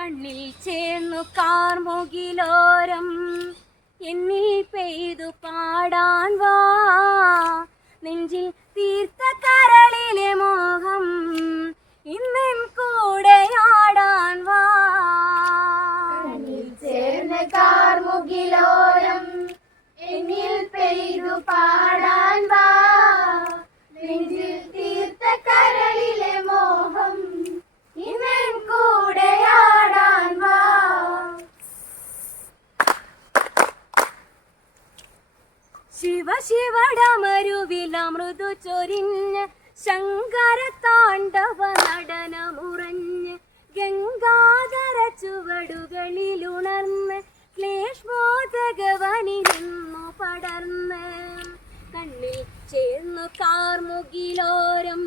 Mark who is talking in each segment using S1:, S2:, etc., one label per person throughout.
S1: കണ്ണിൽ ചേർന്നു കാർമുകിലോരം. എന്നിൽ പെയ്തു പാടാൻ വാ. നെഞ്ചിൽ തീർത്ത കരളിലെ മോഹം. ശിവ ശിവടമരുവില മൃദു ചൊരിഞ്ഞ് ശങ്കരതാണ്ഡവ നടനമുറഞ്ഞ് ഗംഗാധര ചുവടുകളിലുണർന്ന് ക്ലേഷ്മോദകവനിരുന്നു പടർന്ന്. കണ്ണിൽ ചേർന്നു കാർമുകിലോരം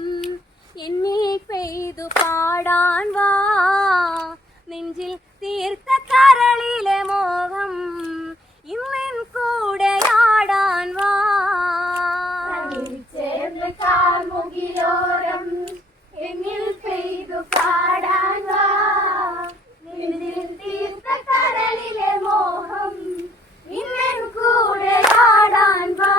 S1: എന്നിൽ പെയ്തു പാടാൻ വാ. നെഞ്ചിൽ തീർത്ത കരളിലെ മോഹം ഇന്നെൻ കൂടെയാടാൻ വാ
S2: ചേർന്ന കാർമുകിലോരം എന്നിൽ പെയ്തു പാടാൻ വാ നെഞ്ചിൽ തീർത്ത കരളിലെ മോഹം ഇവൻ കൂടെയാടാൻ വാ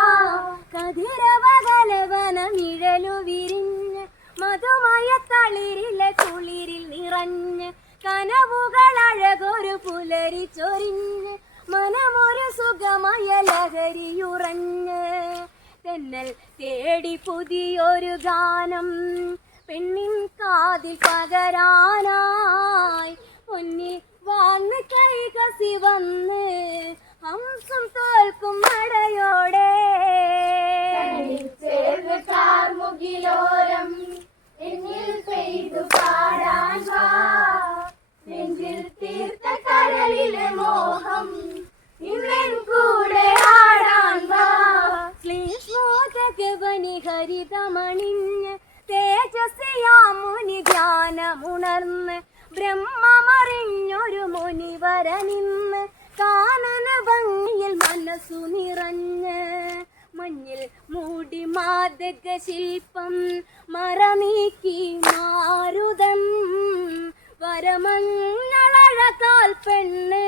S1: കതിരവകലവന നിഴലു വിരിഞ്ഞ് മധുമയ തളിരിലെ കുളിരിൽ നിറഞ്ഞ് കനവുകൾ അഴകൊരു പുലരി ചൊരിഞ്ഞ് മനമൊരു സുഖമായ ലഹരിയുറഞ്ഞ്. തെന്നൽ തേടി പുതിയൊരു ഗാനം പെണ്ണിൻ കാതിൽ പകരാനായി. പൊന്നിൽ വന്ന് കൈകസി വന്ന് ഹംസം തോൽക്കും നടയോടെ ധ്യാനമുണർന്ന് ബ്രഹ്മമറിഞ്ഞൊരു മുനി വരനിന്ന് കാനന ഭംഗിയിൽ മനസ്സു നിറഞ്ഞ് മഞ്ഞിൽ മൂടി മാതക ശില്പം മറനീക്കി മാരുതം വരമഞ്ഞളഴകാൽ പെണ്ണ്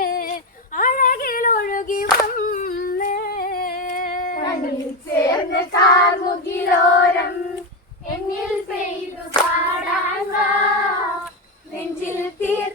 S2: it